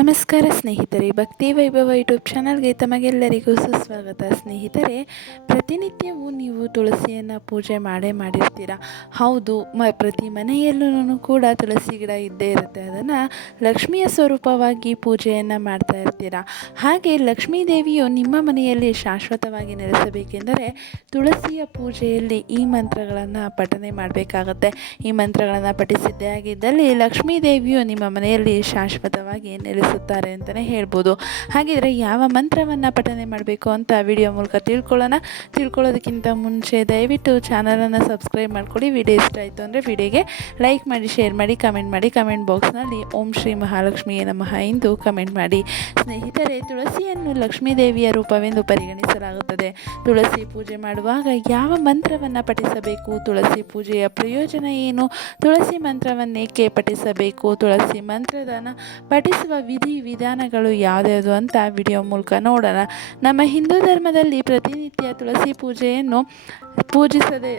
ನಮಸ್ಕಾರ ಸ್ನೇಹಿತರೆ, ಭಕ್ತಿ ವೈಭವ ಯೂಟ್ಯೂಬ್ ಚಾನಲ್ಗೆ ತಮಗೆಲ್ಲರಿಗೂ ಸುಸ್ವಾಗತ. ಸ್ನೇಹಿತರೆ, ಪ್ರತಿನಿತ್ಯವೂ ನೀವು ತುಳಸಿಯನ್ನು ಪೂಜೆ ಮಾಡಿರ್ತೀರ. ಹೌದು, ಪ್ರತಿ ಮನೆಯಲ್ಲೂ ಕೂಡ ತುಳಸಿ ಗಿಡ ಇದ್ದೇ ಇರುತ್ತೆ. ಅದನ್ನು ಲಕ್ಷ್ಮಿಯ ಸ್ವರೂಪವಾಗಿ ಪೂಜೆಯನ್ನು ಮಾಡ್ತಾ ಇರ್ತೀರ. ಹಾಗೆ ಲಕ್ಷ್ಮೀ ದೇವಿಯು ನಿಮ್ಮ ಮನೆಯಲ್ಲಿ ಶಾಶ್ವತವಾಗಿ ನೆಲೆಸಬೇಕೆಂದರೆ ತುಳಸಿಯ ಪೂಜೆಯಲ್ಲಿ ಈ ಮಂತ್ರಗಳನ್ನು ಪಠನೆ ಮಾಡಬೇಕಾಗತ್ತೆ. ಈ ಮಂತ್ರಗಳನ್ನು ಪಠಿಸಿದ್ದೇ ಆಗಿದ್ದಲ್ಲಿ ಲಕ್ಷ್ಮೀ ದೇವಿಯು ನಿಮ್ಮ ಮನೆಯಲ್ಲಿ ಶಾಶ್ವತವಾಗಿ ನೆಲೆಸುತ್ತಾರೆ ಅಂತಲೇ ಹೇಳ್ಬೋದು. ಹಾಗಿದ್ರೆ ಯಾವ ಮಂತ್ರವನ್ನು ಪಠನೆ ಮಾಡಬೇಕು ಅಂತ ವಿಡಿಯೋ ಮೂಲಕ ತಿಳ್ಕೊಳ್ಳೋದಕ್ಕಿಂತ ಮುಂಚೆ ದಯವಿಟ್ಟು ಚಾನಲನ್ನು ಸಬ್ಸ್ಕ್ರೈಬ್ ಮಾಡ್ಕೊಳ್ಳಿ. ವಿಡಿಯೋ ಇಷ್ಟ ಆಯಿತು ಅಂದರೆ ವಿಡಿಯೋಗೆ ಲೈಕ್ ಮಾಡಿ, ಶೇರ್ ಮಾಡಿ, ಕಮೆಂಟ್ ಬಾಕ್ಸ್ನಲ್ಲಿ ಓಂ ಶ್ರೀ ಮಹಾಲಕ್ಷ್ಮಿಯೇ ನಮಃ ಎಂದು ಕಮೆಂಟ್ ಮಾಡಿ. ಸ್ನೇಹಿತರೆ, ತುಳಸಿಯನ್ನು ಲಕ್ಷ್ಮೀ ದೇವಿಯ ರೂಪವೆಂದು ಪರಿಗಣಿಸಲಾಗುತ್ತದೆ. ತುಳಸಿ ಪೂಜೆ ಮಾಡುವಾಗ ಯಾವ ಮಂತ್ರವನ್ನು ಪಠಿಸಬೇಕು, ತುಳಸಿ ಪೂಜೆಯ ಪ್ರಯೋಜನ ಏನು, ತುಳಸಿ ಮಂತ್ರವನ್ನೇಕೆ ಪಠಿಸಬೇಕು, ತುಳಸಿ ಮಂತ್ರದನ್ನು ಪಠಿಸುವ ವಿಧಾನಗಳು ಯಾವುದ್ಯಾವುದು ಅಂತ ವಿಡಿಯೋ ಮೂಲಕ ನೋಡೋಣ. ನಮ್ಮ ಹಿಂದೂ ಧರ್ಮದಲ್ಲಿ ಪ್ರತಿನಿತ್ಯ ತುಳಸಿ ತುಳಸಿಯನ್ನು ಪೂಜಿಸದೇ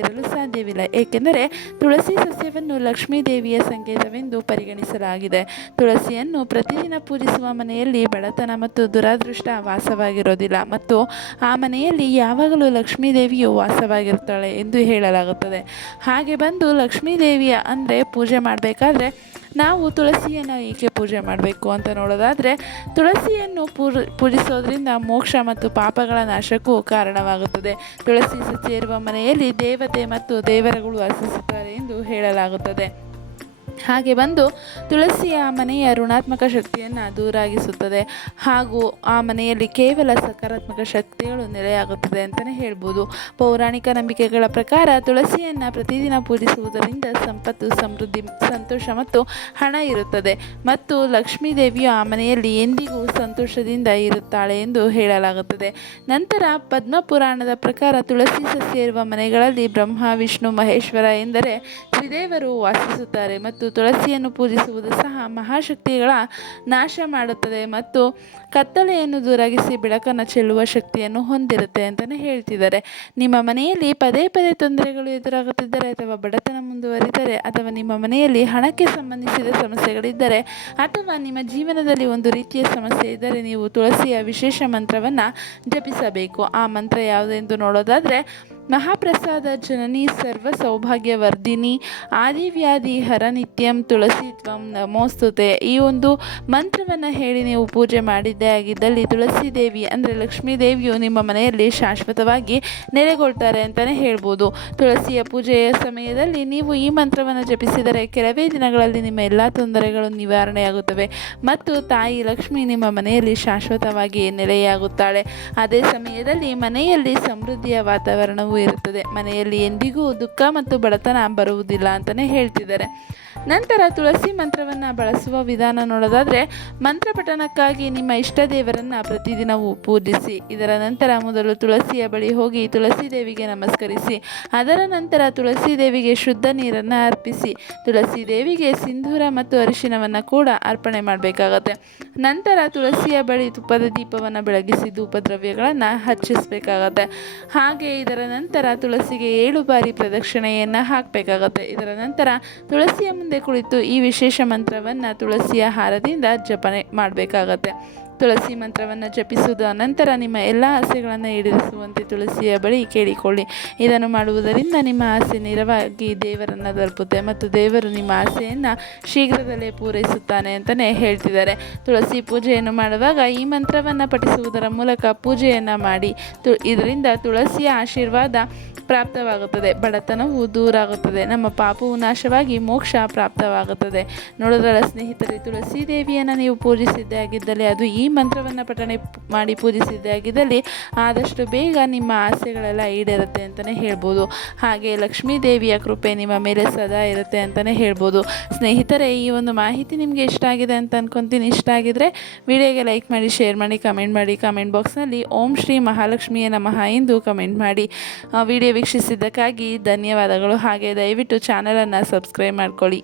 ಇರಲು ಸಾಧ್ಯವಿಲ್ಲ. ಏಕೆಂದರೆ ತುಳಸಿ ಸಸ್ಯವನ್ನು ಲಕ್ಷ್ಮೀ ದೇವಿಯ ಸಂಕೇತವೆಂದು ಪರಿಗಣಿಸಲಾಗಿದೆ. ತುಳಸಿಯನ್ನು ಪ್ರತಿದಿನ ಪೂಜಿಸುವ ಮನೆಯಲ್ಲಿ ಬಡತನ ಮತ್ತು ದುರಾದೃಷ್ಟ ವಾಸವಾಗಿರೋದಿಲ್ಲ ಮತ್ತು ಆ ಮನೆಯಲ್ಲಿ ಯಾವಾಗಲೂ ಲಕ್ಷ್ಮೀ ದೇವಿಯು ವಾಸವಾಗಿರ್ತಾಳೆ ಎಂದು ಹೇಳಲಾಗುತ್ತದೆ. ಹಾಗೆ ಬಂದು ಲಕ್ಷ್ಮೀ ದೇವಿಯ ಪೂಜೆ ಮಾಡಬೇಕಾದ್ರೆ ನಾವು ತುಳಸಿಯನ್ನು ಏಕೆ ಪೂಜೆ ಮಾಡಬೇಕು ಅಂತ ನೋಡೋದಾದರೆ, ತುಳಸಿಯನ್ನು ಪೂಜಿಸೋದ್ರಿಂದ ಮೋಕ್ಷ ಮತ್ತು ಪಾಪಗಳ ನಾಶಕ್ಕೂ ಕಾರಣವಾಗುತ್ತದೆ. ತುಳಸಿ ಸಸ್ಯ ಇರುವ ಮನೆಯಲ್ಲಿ ದೇವತೆ ಮತ್ತು ದೇವರುಗಳು ವಾಸಿಸುತ್ತಾರೆ ಎಂದು ಹೇಳಲಾಗುತ್ತದೆ. ಹಾಗೆ ಬಂದು ತುಳಸಿಯ ಮನೆಯ ಋಣಾತ್ಮಕ ಶಕ್ತಿಯನ್ನು ದೂರಾಗಿಸುತ್ತದೆ ಹಾಗೂ ಆ ಮನೆಯಲ್ಲಿ ಕೇವಲ ಸಕಾರಾತ್ಮಕ ಶಕ್ತಿಗಳು ನೆಲೆಯಾಗುತ್ತದೆ ಅಂತಲೇ ಹೇಳ್ಬೋದು. ಪೌರಾಣಿಕ ನಂಬಿಕೆಗಳ ಪ್ರಕಾರ ತುಳಸಿಯನ್ನು ಪ್ರತಿದಿನ ಪೂಜಿಸುವುದರಿಂದ ಸಂಪತ್ತು, ಸಮೃದ್ಧಿ, ಸಂತೋಷ ಮತ್ತು ಹಣ ಇರುತ್ತದೆ ಮತ್ತು ಲಕ್ಷ್ಮೀ ದೇವಿಯು ಆ ಮನೆಯಲ್ಲಿ ಎಂದಿಗೂ ಸಂತೋಷದಿಂದ ಇರುತ್ತಾಳೆ ಎಂದು ಹೇಳಲಾಗುತ್ತದೆ. ನಂತರ ಪದ್ಮಪುರಾಣದ ಪ್ರಕಾರ ತುಳಸಿ ಸಸ್ಯ ಇರುವ ಮನೆಗಳಲ್ಲಿ ಬ್ರಹ್ಮ, ವಿಷ್ಣು, ಮಹೇಶ್ವರ ಎಂದರೆ ತ್ರಿದೇವರು ವಾಸಿಸುತ್ತಾರೆ ಮತ್ತು ತುಳಸಿಯನ್ನು ಪೂಜಿಸುವುದು ಸಹ ಮಹಾಶಕ್ತಿಗಳ ನಾಶ ಮಾಡುತ್ತದೆ ಮತ್ತು ಕತ್ತಲೆಯನ್ನು ದೂರಾಗಿಸಿ ಬೆಳಕನ್ನು ಚೆಲ್ಲುವ ಶಕ್ತಿಯನ್ನು ಹೊಂದಿರುತ್ತೆ ಅಂತಲೇ ಹೇಳ್ತಿದ್ದಾರೆ. ನಿಮ್ಮ ಮನೆಯಲ್ಲಿ ಪದೇ ಪದೇ ತೊಂದರೆಗಳು ಎದುರಾಗುತ್ತಿದ್ದರೆ ಅಥವಾ ಬಡತನ ಮುಂದುವರಿದರೆ ಅಥವಾ ನಿಮ್ಮ ಮನೆಯಲ್ಲಿ ಹಣಕ್ಕೆ ಸಂಬಂಧಿಸಿದ ಸಮಸ್ಯೆಗಳಿದ್ದರೆ ಅಥವಾ ನಿಮ್ಮ ಜೀವನದಲ್ಲಿ ಒಂದು ರೀತಿಯ ಸಮಸ್ಯೆ ಇದ್ದರೆ ನೀವು ತುಳಸಿಯ ವಿಶೇಷ ಮಂತ್ರವನ್ನು ಜಪಿಸಬೇಕು. ಆ ಮಂತ್ರ ಯಾವುದೆಂದು ನೋಡೋದಾದರೆ, ಮಹಾಪ್ರಸಾದ ಜನನಿ ಸರ್ವ ಸೌಭಾಗ್ಯವರ್ಧಿನಿ ಆದಿವ್ಯಾಧಿ ಹರ ನಿತ್ಯಂ ತುಳಸಿ ತ್ವಂ ನಮೋಸ್ತುತೆ. ಈ ಒಂದು ಮಂತ್ರವನ್ನು ಹೇಳಿ ನೀವು ಪೂಜೆ ಮಾಡಿದ್ದೇ ಆಗಿದ್ದಲ್ಲಿ ತುಳಸಿ ದೇವಿ ಲಕ್ಷ್ಮೀ ದೇವಿಯು ನಿಮ್ಮ ಮನೆಯಲ್ಲಿ ಶಾಶ್ವತವಾಗಿ ನೆಲೆಗೊಳ್ತಾರೆ ಅಂತಲೇ ಹೇಳ್ಬೋದು. ತುಳಸಿಯ ಪೂಜೆಯ ಸಮಯದಲ್ಲಿ ನೀವು ಈ ಮಂತ್ರವನ್ನು ಜಪಿಸಿದರೆ ಕೆಲವೇ ದಿನಗಳಲ್ಲಿ ನಿಮ್ಮ ಎಲ್ಲ ತೊಂದರೆಗಳು ನಿವಾರಣೆಯಾಗುತ್ತವೆ ಮತ್ತು ತಾಯಿ ಲಕ್ಷ್ಮಿ ನಿಮ್ಮ ಮನೆಯಲ್ಲಿ ಶಾಶ್ವತವಾಗಿ ನೆಲೆಯಾಗುತ್ತಾಳೆ. ಅದೇ ಸಮಯದಲ್ಲಿ ಮನೆಯಲ್ಲಿ ಸಮೃದ್ಧಿಯ ವಾತಾವರಣವು ಇರುತ್ತದೆ. ಮನೆಯಲ್ಲಿ ಎಂದಿಗೂ ದುಃಖ ಮತ್ತು ಬಡತನ ಬರುವುದಿಲ್ಲ ಅಂತಲೇ ಹೇಳ್ತಿದ್ದಾರೆ. ನಂತರ ತುಳಸಿ ಮಂತ್ರವನ್ನು ಬಳಸುವ ವಿಧಾನ ನೋಡೋದಾದರೆ, ಮಂತ್ರ ಪಠಣಕ್ಕಾಗಿ ನಿಮ್ಮ ಇಷ್ಟ ದೇವರನ್ನು ಪ್ರತಿದಿನವೂ ಪೂಜಿಸಿ. ಇದರ ನಂತರ ಮೊದಲು ತುಳಸಿಯ ಬಳಿ ಹೋಗಿ ತುಳಸಿ ದೇವಿಗೆ ನಮಸ್ಕರಿಸಿ. ಅದರ ನಂತರ ತುಳಸಿ ದೇವಿಗೆ ಶುದ್ಧ ನೀರನ್ನು ಅರ್ಪಿಸಿ. ತುಳಸಿ ದೇವಿಗೆ ಸಿಂಧೂರ ಮತ್ತು ಅರಿಶಿನವನ್ನು ಕೂಡ ಅರ್ಪಣೆ ಮಾಡಬೇಕಾಗತ್ತೆ. ನಂತರ ತುಳಸಿಯ ಬಳಿ ತುಪ್ಪದ ದೀಪವನ್ನು ಬೆಳಗಿಸಿ ಧೂಪದ್ರವ್ಯಗಳನ್ನು ಹಚ್ಚಿಸಬೇಕಾಗತ್ತೆ. ಹಾಗೆ ಇದರ ನಂತರ ತುಳಸಿಗೆ 7 ಬಾರಿ ಪ್ರದಕ್ಷಿಣೆಯನ್ನು ಹಾಕಬೇಕಾಗತ್ತೆ. ಇದರ ನಂತರ ತುಳಸಿಯ ಮುಂದೆ ಕುಳಿತು ಈ ವಿಶೇಷ ಮಂತ್ರವನ್ನು ತುಳಸಿಯ ಹಾರದಿಂದ ಜಪನೆ ಮಾಡಬೇಕಾಗತ್ತೆ. ತುಳಸಿ ಮಂತ್ರವನ್ನು ಜಪಿಸುವುದ ನಂತರ ನಿಮ್ಮ ಎಲ್ಲ ಆಸೆಗಳನ್ನು ಈಡೇರಿಸುವಂತೆ ತುಳಸಿಯ ಬಳಿ ಕೇಳಿಕೊಳ್ಳಿ. ಇದನ್ನು ಮಾಡುವುದರಿಂದ ನಿಮ್ಮ ಆಸೆ ನೇರವಾಗಿ ದೇವರನ್ನು ತಲುಪುತ್ತೆ ಮತ್ತು ದೇವರು ನಿಮ್ಮ ಆಸೆಯನ್ನು ಶೀಘ್ರದಲ್ಲೇ ಪೂರೈಸುತ್ತಾನೆ ಅಂತಲೇ ಹೇಳ್ತಿದ್ದಾರೆ. ತುಳಸಿ ಪೂಜೆಯನ್ನು ಮಾಡುವಾಗ ಈ ಮಂತ್ರವನ್ನು ಪಠಿಸುವುದರ ಮೂಲಕ ಪೂಜೆಯನ್ನು ಮಾಡಿ. ಇದರಿಂದ ತುಳಸಿಯ ಆಶೀರ್ವಾದ ಪ್ರಾಪ್ತವಾಗುತ್ತದೆ, ಬಡತನವು ದೂರಾಗುತ್ತದೆ, ನಮ್ಮ ಪಾಪವು ನಾಶವಾಗಿ ಮೋಕ್ಷ ಪ್ರಾಪ್ತವಾಗುತ್ತದೆ. ನೋಡೋದಲ್ಲ ಸ್ನೇಹಿತರೆ, ತುಳಸಿ ದೇವಿಯನ್ನು ನೀವು ಪೂಜಿಸಿದ್ದೇ ಆಗಿದ್ದಲ್ಲಿ, ಅದು ಈ ಮಂತ್ರವನ್ನು ಪಠಣೆ ಮಾಡಿ ಪೂಜಿಸಿದ್ದೇ ಆಗಿದ್ದಲ್ಲಿ ಆದಷ್ಟು ಬೇಗ ನಿಮ್ಮ ಆಸೆಗಳೆಲ್ಲ ಈಡೇರುತ್ತೆ ಅಂತಲೇ ಹೇಳ್ಬೋದು. ಹಾಗೆ ಲಕ್ಷ್ಮೀ ದೇವಿಯ ಕೃಪೆ ನಿಮ್ಮ ಮೇಲೆ ಸದಾ ಇರುತ್ತೆ ಅಂತಲೇ ಹೇಳ್ಬೋದು. ಸ್ನೇಹಿತರೆ, ಈ ಒಂದು ಮಾಹಿತಿ ನಿಮಗೆ ಇಷ್ಟ ಆಗಿದೆ ಅಂತ ಅನ್ಕೊತೀನಿ. ಇಷ್ಟ ಆಗಿದ್ರೆ ವಿಡಿಯೋಗೆ ಲೈಕ್ ಮಾಡಿ, ಶೇರ್ ಮಾಡಿ, ಕಮೆಂಟ್ ಬಾಕ್ಸ್ನಲ್ಲಿ ಓಂ ಶ್ರೀ ಮಹಾಲಕ್ಷ್ಮಿಯೇ ನಮಃ ಎಂದು ಕಮೆಂಟ್ ಮಾಡಿ. ವಿಡಿಯೋ ವೀಕ್ಷಿಸಿದ್ದಕ್ಕಾಗಿ ಧನ್ಯವಾದಗಳು. ಹಾಗೆ ದಯವಿಟ್ಟು ಚಾನಲನ್ನು ಸಬ್ಸ್ಕ್ರೈಬ್ ಮಾಡ್ಕೊಳ್ಳಿ.